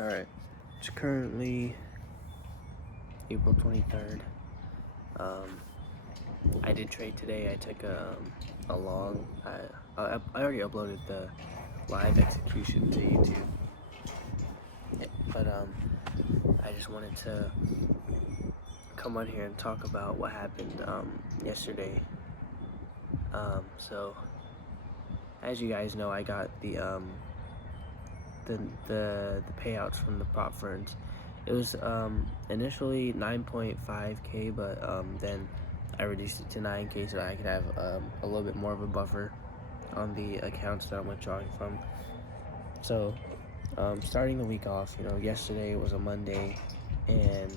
Alright, it's currently April 23rd. I did trade today. I took a long, I already uploaded the live execution to YouTube, but I just wanted to come on here and talk about what happened yesterday. So as you guys know, I got the payouts from the prop firms. It was initially 9.5k, but then I reduced it to 9k so I could have a little bit more of a buffer on the accounts that I'm withdrawing from. So starting the week off, yesterday was a Monday, and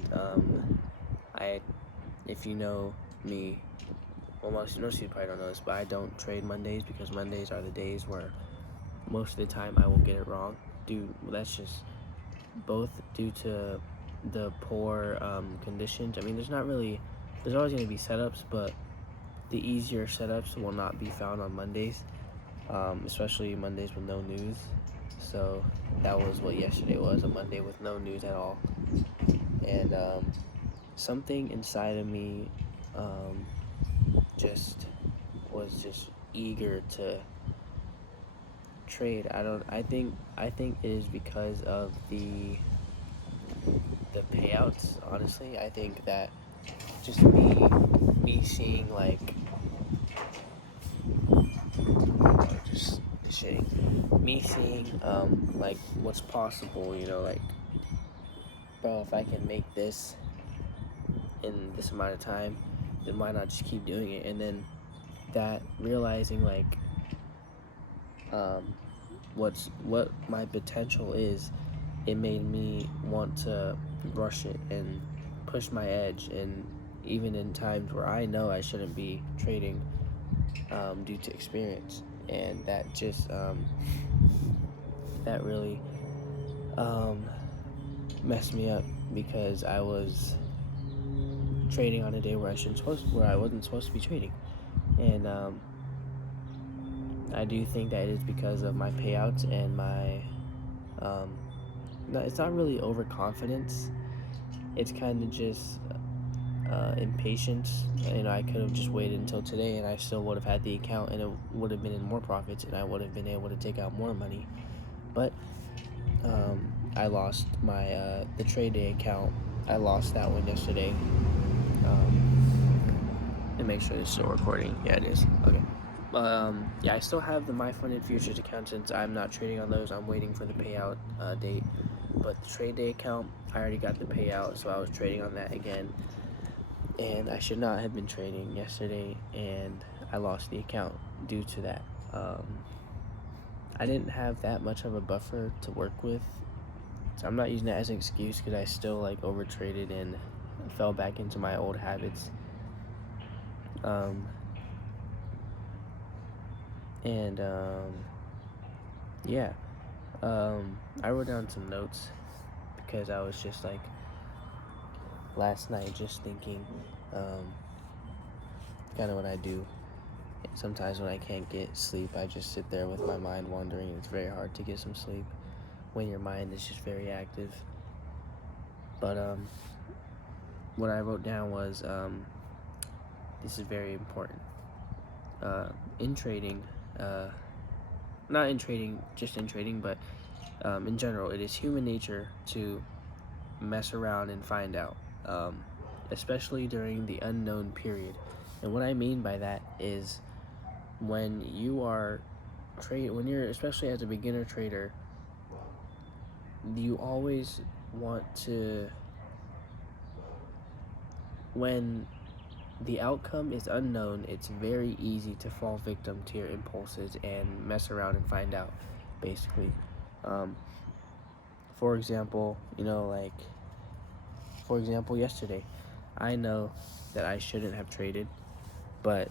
if you know me, well, most of you probably don't know this, but I don't trade Mondays because Mondays are the days where most of the time I will get it wrong. That's just both due to the poor conditions. I mean, there's always going to be setups, but the easier setups will not be found on Mondays, especially Mondays with no news. So that was what yesterday was, a Monday with no news at all. And something inside of me just was just eager to trade. I think it is because of the payouts. Honestly, I think that just me seeing like just shitting me seeing like what's possible, like, bro, if I can make this in this amount of time, then why not just keep doing it? And then that realizing like what my potential is, it made me want to rush it and push my edge, and even in times where I know I shouldn't be trading due to experience. And that just that really messed me up because I was trading on a day where I wasn't supposed to be trading. And I do think that it is because of my payouts and my no, it's not really overconfidence. It's kind of just impatience. I could have just waited until today, and I still would have had the account, and it would have been in more profits, and I would have been able to take out more money. But I lost my the trade day account. I lost that one yesterday. And make sure it's still recording. Yeah, it is. Okay. Yeah, I still have the My Funded Futures account since I'm not trading on those. I'm waiting for the payout date. But the trade day account, I already got the payout, so I was trading on that again. And I should not have been trading yesterday, and I lost the account due to that. I didn't have that much of a buffer to work with, so I'm not using that as an excuse because I still over traded and fell back into my old habits. Yeah, I wrote down some notes because I was just last night just thinking, kind of what I do. Sometimes when I can't get sleep, I just sit there with my mind wandering, and it's very hard to get some sleep when your mind is just very active. But what I wrote down was, this is very important. In trading, not in trading, just in trading, but in general, it is human nature to mess around and find out, especially during the unknown period. And what I mean by that is when you're especially as a beginner trader, you always want to, when the outcome is unknown, it's very easy to fall victim to your impulses and mess around and find out, basically. For example, yesterday, I know that I shouldn't have traded, but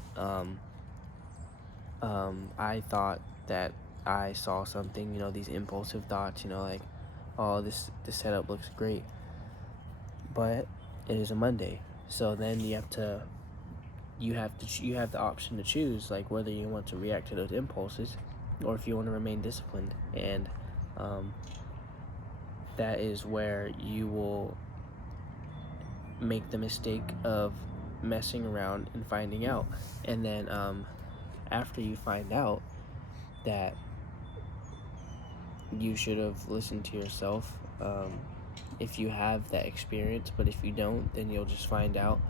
I thought that I saw something, these impulsive thoughts, oh, this setup looks great, but it is a Monday, so then you have the option to choose whether you want to react to those impulses or if you want to remain disciplined. And that is where you will make the mistake of messing around and finding out. And then after you find out that you should have listened to yourself, if you have that experience, but if you don't, then you'll just find out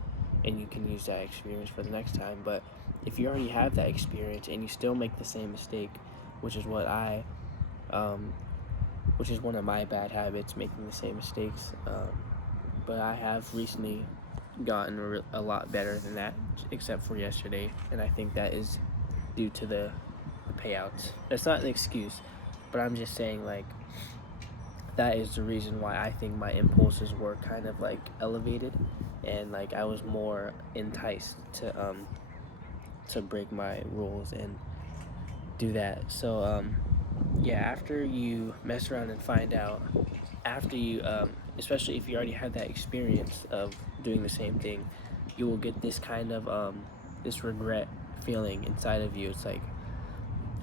and you can use that experience for the next time. But if you already have that experience and you still make the same mistake, which is what which is one of my bad habits, making the same mistakes, but I have recently gotten a lot better than that, except for yesterday, and I think that is due to the payouts. That's not an excuse, but I'm just saying, like, that is the reason why I think my impulses were kind of like elevated, and like I was more enticed to break my rules and do that. So yeah, after you mess around and find out, after you especially if you already had that experience of doing the same thing, you will get this kind of this regret feeling inside of you. It's like,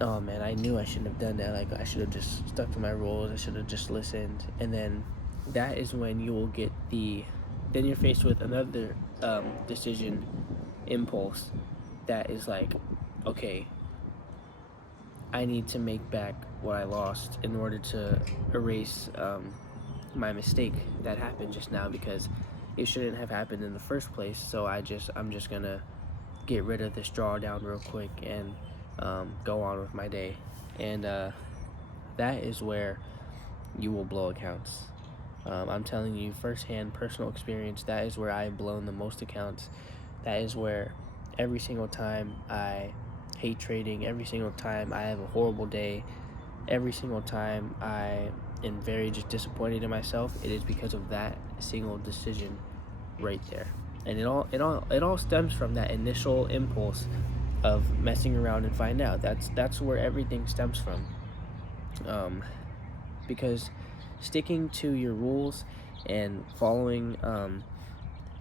oh man, I knew I shouldn't have done that. Like, I should have just stuck to my rules. I should have just listened. And then that is when you will get then you're faced with another decision impulse that is like, okay, I need to make back what I lost in order to erase my mistake that happened just now, because it shouldn't have happened in the first place. So I'm just gonna get rid of this drawdown real quick and go on with my day. And that is where you will blow accounts. I'm telling you firsthand, personal experience, that is where I've blown the most accounts. That is where every single time I hate trading, every single time I have a horrible day, every single time I am very just disappointed in myself, it is because of that single decision right there. And it all stems from that initial impulse of messing around and find out. That's where everything stems from. Because sticking to your rules and following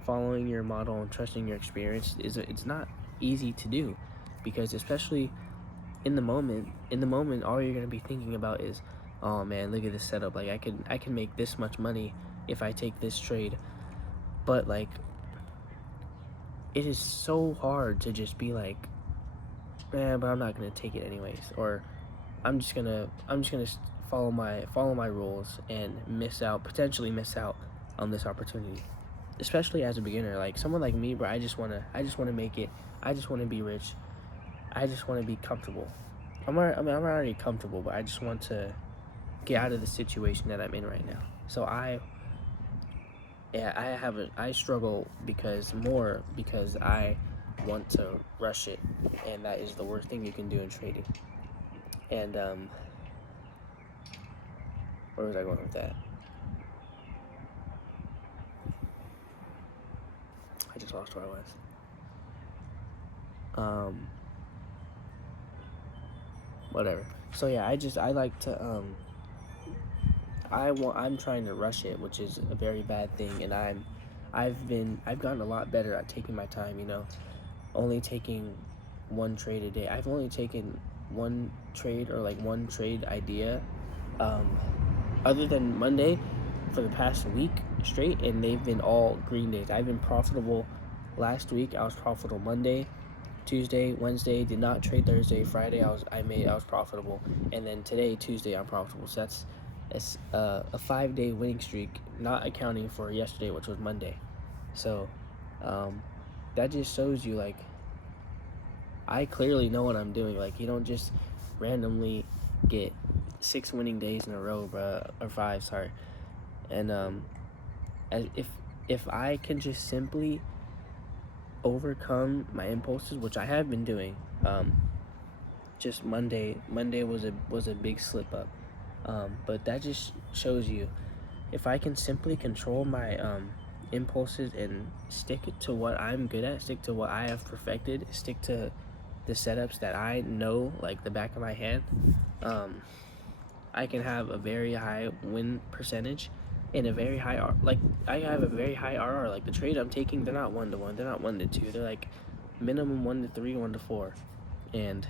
your model and trusting your experience it's not easy to do, because especially in the moment all you're going to be thinking about is, oh man, look at this setup, like I can make this much money if I take this trade. But like, it is so hard to just be like, man, but I'm not going to take it anyways, or I'm just gonna follow my rules and potentially miss out on this opportunity. Especially as a beginner, like someone like me, bro, I just wanna make it. I just wanna be rich. I just wanna be comfortable. I'm already comfortable, but I just want to get out of the situation that I'm in right now. So I struggle because I want to rush it, and that is the worst thing you can do in trading. And where was I going with that? I just lost where I was. Whatever. So yeah, I like to I'm trying to rush it, which is a very bad thing, and I've gotten a lot better at taking my time, only taking one trade a day. I've only taken one trade, or like one trade idea, other than Monday, for the past week straight, and they've been all green days. I've been profitable last week. I was profitable Monday, Tuesday, Wednesday, did not trade Thursday, Friday I was profitable, and then today, Tuesday, I'm profitable. So that's a 5-day winning streak, not accounting for yesterday, which was Monday. So that just shows you, like, I clearly know what I'm doing. Like, you don't just randomly get 6 winning days in a row, bruh, or 5, sorry. And if I can just simply overcome my impulses, which I have been doing, just Monday was a big slip up, but that just shows you, if I can simply control my impulses and stick to what I'm good at, stick to what I have perfected, stick to the setups that I know like the back of my hand, I can have a very high win percentage and a very high I have a very high RR. Like, the trade I'm taking, they're not 1-to-1, they're not 1-to-2, they're like minimum 1-to-3, 1-to-4. And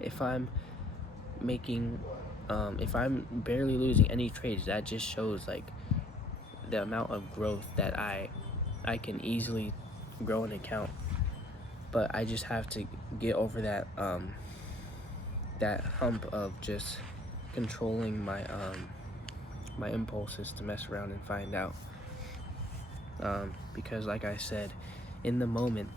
if I'm making if I'm barely losing any trades, that just shows like the amount of growth that I can easily grow an account. But I just have to get over that hump of just controlling my impulses to mess around and find out. Because like I said, in the moment,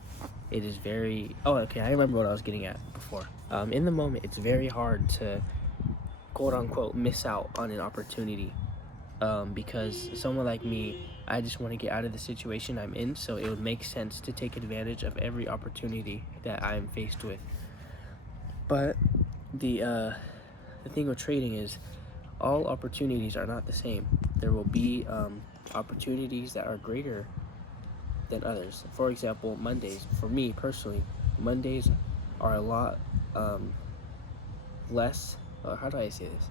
it is very, oh, okay, I remember what I was getting at before. In the moment, it's very hard to, quote unquote, miss out on an opportunity. Because someone like me, I just want to get out of the situation I'm in, so it would make sense to take advantage of every opportunity that I'm faced with. But the thing with trading is all opportunities are not the same. There will be opportunities that are greater than others. For example, Mondays. For me personally, Mondays are a lot less. How do I say this?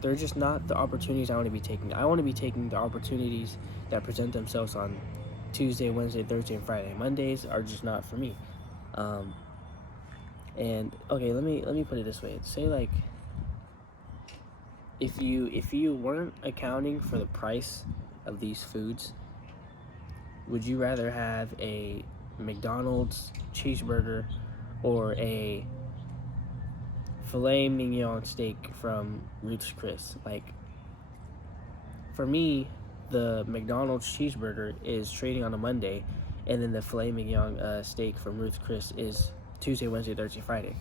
They're just not the opportunities I want to be taking. I want to be taking the opportunities that present themselves on Tuesday, Wednesday, Thursday, and Friday. Mondays are just not for me. And okay, let me put it this way. Say like if you weren't accounting for the price of these foods, would you rather have a McDonald's cheeseburger or a filet mignon steak from Ruth's Chris? Like, for me, the McDonald's cheeseburger is trading on a Monday, and then the filet mignon steak from Ruth's Chris is Tuesday, Wednesday, Thursday, Friday.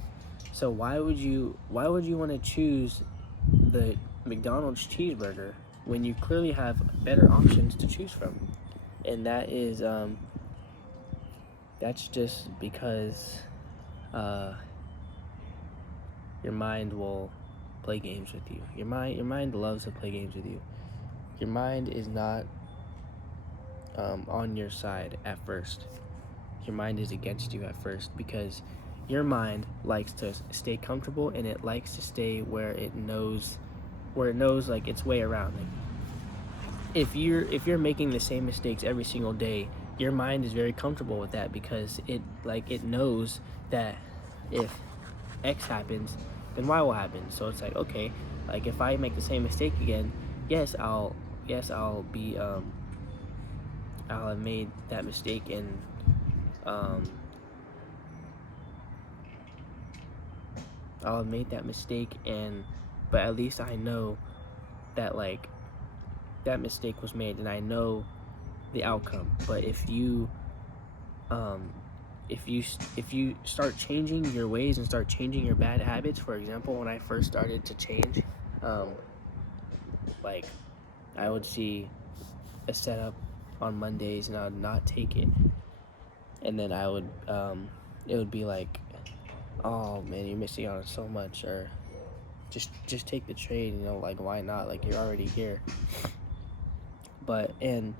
So why would you want to choose the McDonald's cheeseburger when you clearly have better options to choose from? And that is that's just because your mind will play games with you. Your mind loves to play games with you. Your mind is not on your side at first. Your mind is against you at first because your mind likes to stay comfortable, and it likes to stay where it knows like its way around. Like, if you're making the same mistakes every single day, your mind is very comfortable with that because it knows that if X happens, then Y will happen. So it's like, okay, like if I make the same mistake again, I'll be I'll have made that mistake, and I'll have made that mistake, but at least I know that like that mistake was made, and I know the outcome. But if you start changing your ways and start changing your bad habits, for example, when I first started to change, like I would see a setup on Mondays and I would not take it, and then I would it would be like, oh man, you're missing out on so much, or just take the trade, like why not, like you're already here. And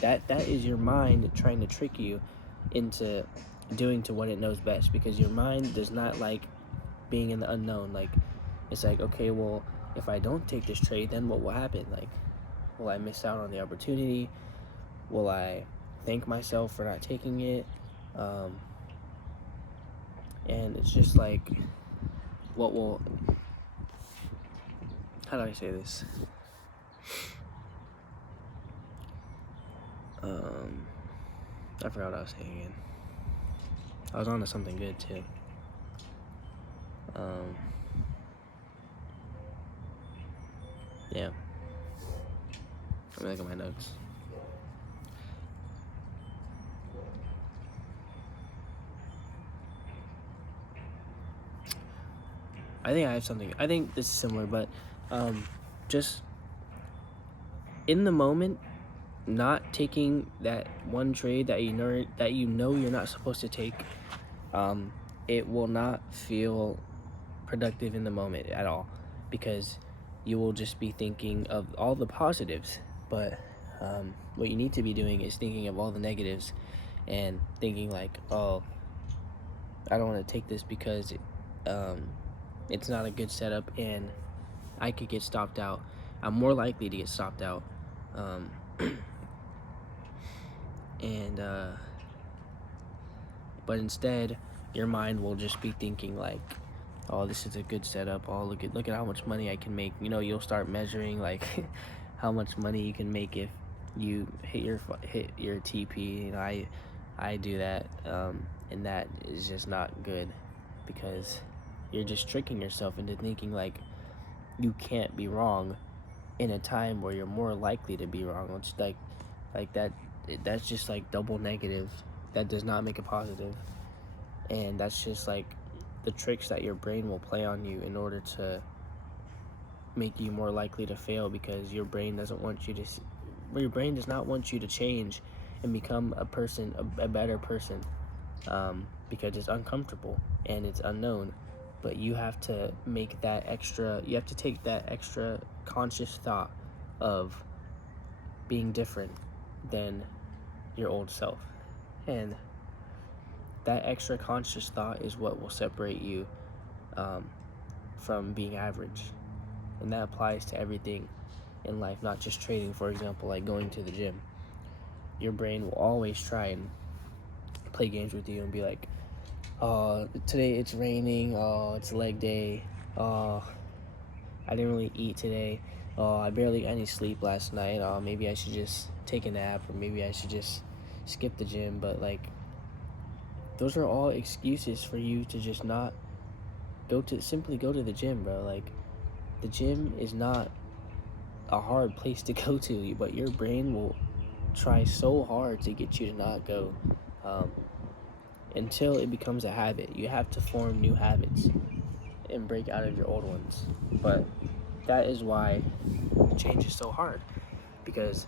that is your mind trying to trick you into doing to what it knows best, because your mind does not like being in the unknown. Like, it's like, okay, well, if I don't take this trade, then what will happen? Like, will I miss out on the opportunity? Will I thank myself for not taking it? And it's just like, how do I say this? I forgot what I was saying again. I was on to something good too. Yeah. Let me look at my notes. I think I have something. I think this is similar, but just in the moment, not taking that one trade that you know you're not supposed to take, it will not feel productive in the moment at all, because you will just be thinking of all the positives. But what you need to be doing is thinking of all the negatives and thinking like, oh, I don't want to take this because it's not a good setup and I could get stopped out. I'm more likely to get stopped out. But instead, your mind will just be thinking like, oh, this is a good setup. Oh, look at how much money I can make. You know, you'll start measuring like how much money you can make if you hit your TP. You know, I do that, and that is just not good, because you're just tricking yourself into thinking like you can't be wrong in a time where you're more likely to be wrong. It's like that. That's just like double negative. That does not make a positive, and that's just like the tricks that your brain will play on you in order to make you more likely to fail, because your brain doesn't want you to. Your brain does not want you to change and become a person, a better person, because it's uncomfortable and it's unknown. But you have to make that extra. You have to take that extra conscious thought of being different than your old self, and that extra conscious thought is what will separate you from being average. And that applies to everything in life, not just trading. For example, like going to the gym, your brain will always try and play games with you and be like, oh, today it's raining, oh, it's leg day, oh, I didn't really eat today, oh, I barely got any sleep last night, oh, maybe I should just take a nap, or maybe I should just skip the gym. But like, those are all excuses for you to just not simply go to the gym, bro. Like, the gym is not a hard place to go to, but your brain will try so hard to get you to not go, until it becomes a habit. You have to form new habits and break out of your old ones. But that is why change is so hard, because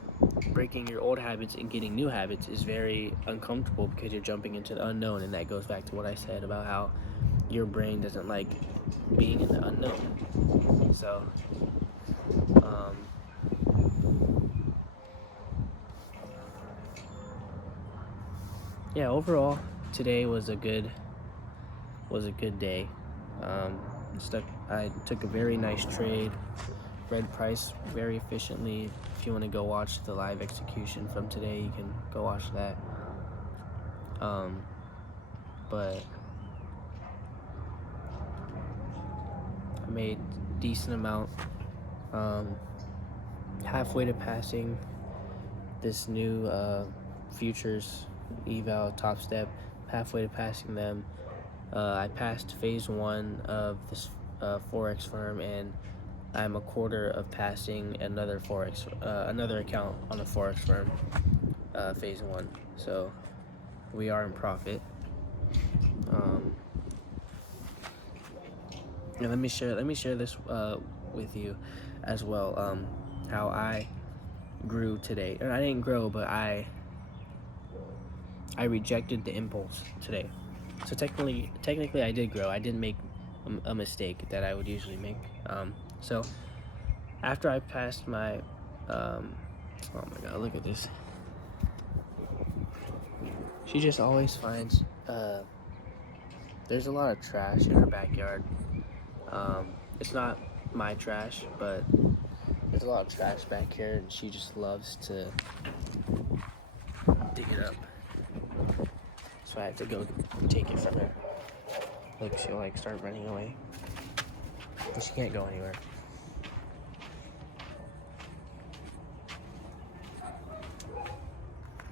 breaking your old habits and getting new habits is very uncomfortable, because you're jumping into the unknown. And that goes back to what I said about how your brain doesn't like being in the unknown. So yeah, overall today was a good day. I took a very nice trade, read price very efficiently. If you want to go watch the live execution from today, you can go watch that. But I made a decent amount, halfway to passing this new futures eval top step, halfway to passing them. I passed phase 1 of this forex firm, and I'm a quarter of passing another account on a forex firm, phase 1. So we are in profit. And let me share this with you as well. How I grew today, or I didn't grow, but I rejected the impulse today. So technically I did grow. I didn't make a mistake that I would usually make. So after I passed my oh my god, look at this. She just always finds there's a lot of trash in her backyard. It's not my trash, but there's a lot of trash back here, and she just loves to dig it up. So I had to go take it from her. Look, she'll like start running away. But she can't go anywhere.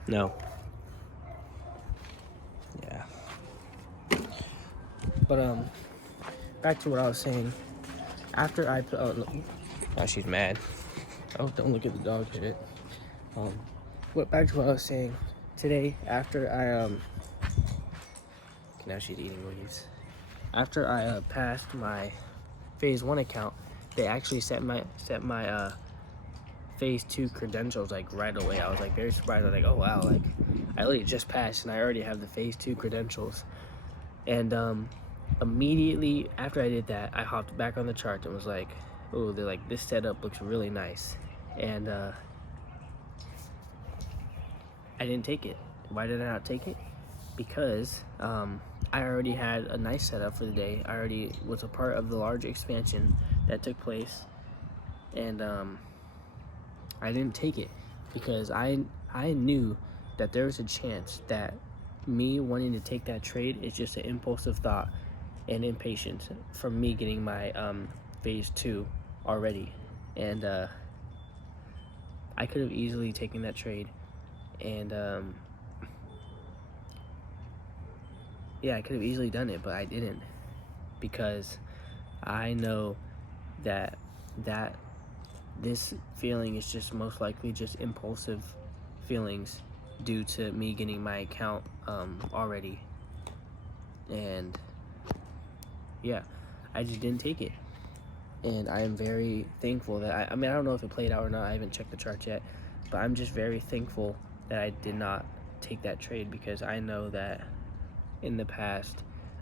No. Yeah. But back to what I was saying. After I put, oh, she's mad. Oh, don't look at the dog shit. But back to what I was saying. Today, after I now she's eating leaves. After I passed my phase 1 account, they actually set my phase 2 credentials like right away. I was like very surprised. I was like, oh wow, like I literally just passed and I already have the phase 2 credentials. And immediately after I did that, I hopped back on the chart and was like, oh, they're like, this setup looks really nice. And I didn't take it. Why did I not take it? Because I already had a nice setup for the day. I already was a part of the large expansion that took place, and I didn't take it because I knew that there was a chance that me wanting to take that trade is just an impulsive thought, and impatient from me getting my phase 2 already. And I could have easily taken that trade, and yeah, I could have easily done it, but I didn't, because I know that this feeling is just most likely just impulsive feelings due to me getting my account already. And yeah, I just didn't take it. And I am very thankful that I mean, I don't know if it played out or not. I haven't checked the chart yet, but I'm just very thankful that I did not take that trade, because I know that in the past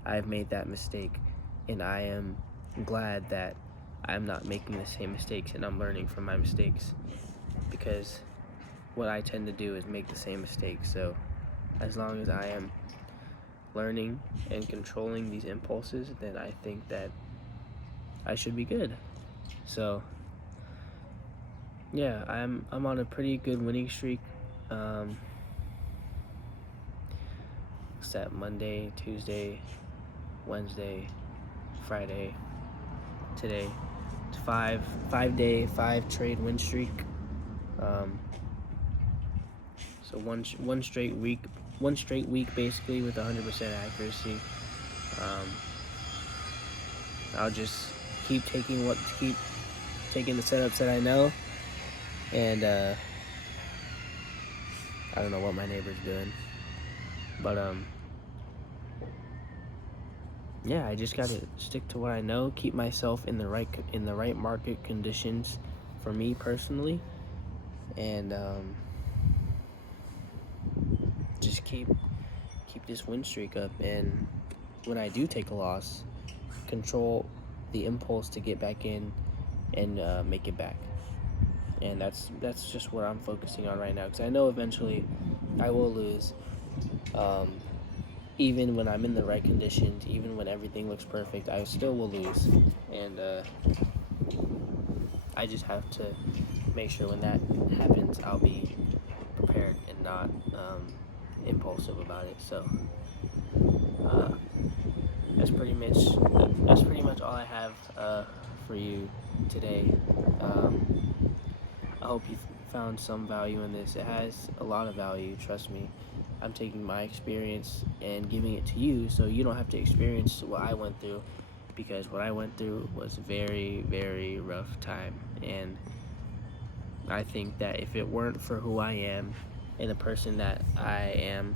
I've made that mistake, and I am glad that I'm not making the same mistakes, and I'm learning from my mistakes, because what I tend to do is make the same mistakes. So as long as I am learning and controlling these impulses, then I think that I should be good. So yeah, I'm on a pretty good winning streak. Except Monday, Tuesday, Wednesday, Friday, today. It's five trade win streak. So one straight week basically with 100% accuracy. I'll just keep taking the setups that I know, and I don't know what my neighbor's doing, but yeah, I just gotta stick to what I know, keep myself in the right market conditions for me personally, and just keep this win streak up. And when I do take a loss, control the impulse to get back in and make it back. And that's just what I'm focusing on right now, because I know eventually I will lose. Even when I'm in the right conditions, even when everything looks perfect, I still will lose. And I just have to make sure when that happens, I'll be prepared and not impulsive about it. So that's pretty much all I have for you today. I hope you found some value in this. It has a lot of value, trust me. I'm taking my experience and giving it to you, so you don't have to experience what I went through, because what I went through was a very, very rough time. And I think that if it weren't for who I am and the person that I am,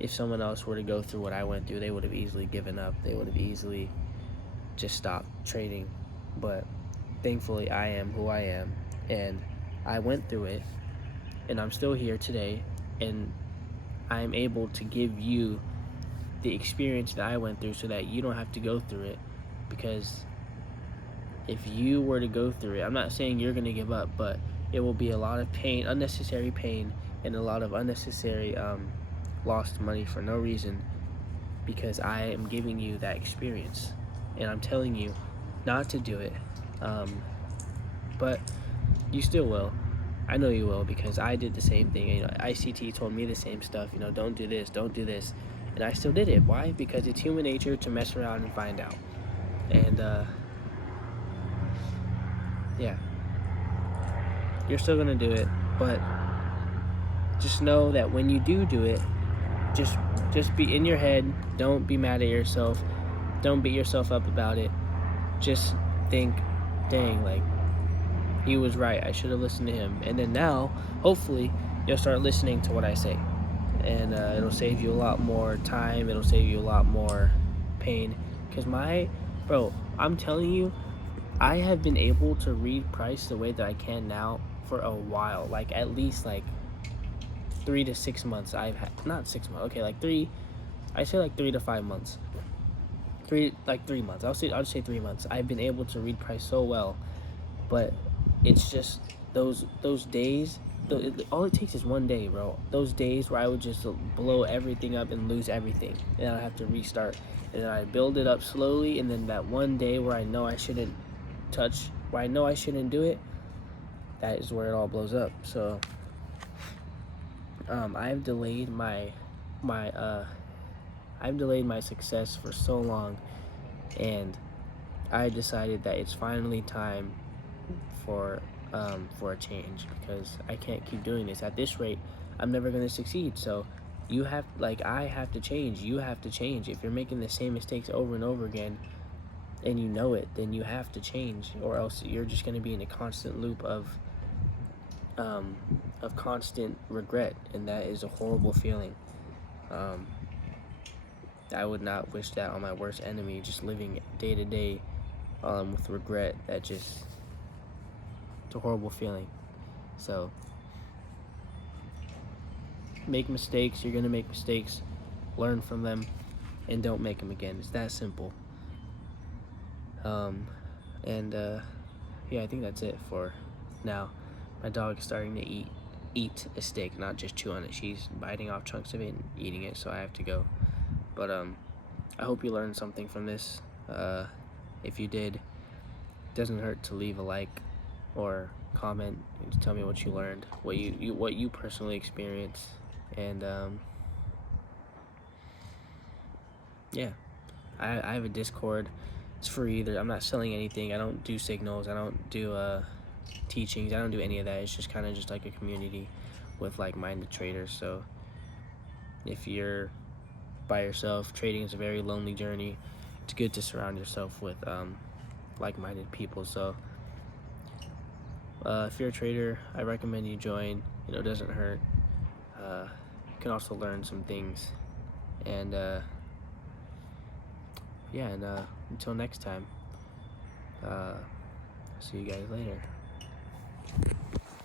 if someone else were to go through what I went through, they would have easily given up. They would have easily just stopped trading. But thankfully, I am who I am, and I went through it, and I'm still here today, and I'm able to give you the experience that I went through so that you don't have to go through it. Because if you were to go through it, I'm not saying you're going to give up, but it will be a lot of pain, unnecessary pain, and a lot of unnecessary lost money for no reason, because I am giving you that experience, and I'm telling you not to do it. But you still will. I know you will, because I did the same thing. You know, ICT told me the same stuff. You know, don't do this, and I still did it. Why? Because it's human nature to mess around and find out. And yeah, you're still gonna do it, but just know that when you do it, just be in your head. Don't be mad at yourself. Don't beat yourself up about it. Just think, dang, like, he was right. I should have listened to him. And then now, hopefully, you'll start listening to what I say. And it'll save you a lot more time. It'll save you a lot more pain. Because I'm telling you, I have been able to read price the way that I can now for a while. Like, at least, 3 to 6 months. Not 6 months. Okay, I say 3 to 5 months. 3 months. I'll just say 3 months. I've been able to read price so well. But it's just those days, all it takes is one day, bro. Those days where I would just blow everything up and lose everything, and I'd have to restart, and then I build it up slowly, and then that one day where I know I shouldn't do it, that is where it all blows up. So I've delayed my I've delayed my success for so long, and I decided that it's finally time for a change, because I can't keep doing this. At this rate, I'm never going to succeed. So you have, like, I have to change. You have to change. If you're making the same mistakes over and over again, and you know it, then you have to change, or else you're just going to be in a constant loop um, of constant regret, and that is a horrible feeling. Um, I would not wish that on my worst enemy, just living day to day with regret. It's a horrible feeling. So make mistakes. You're gonna make mistakes. Learn from them, and don't make them again. It's that simple. Um, and yeah, I think that's it for now. My dog is starting to eat a steak, not just chew on it. She's biting off chunks of it and eating it, so I have to go. But I hope you learned something from this. If you did, it doesn't hurt to leave a like or comment and to tell me what you learned, what you personally experienced, and yeah, I have a Discord. It's free. I'm not selling anything. I don't do signals. I don't do teachings. I don't do any of that. It's just kind of just like a community with like-minded traders. So if you're by yourself, trading is a very lonely journey. It's good to surround yourself with like-minded people. So if you're a trader, I recommend you join. It doesn't hurt. You can also learn some things, and yeah, and until next time, see you guys later.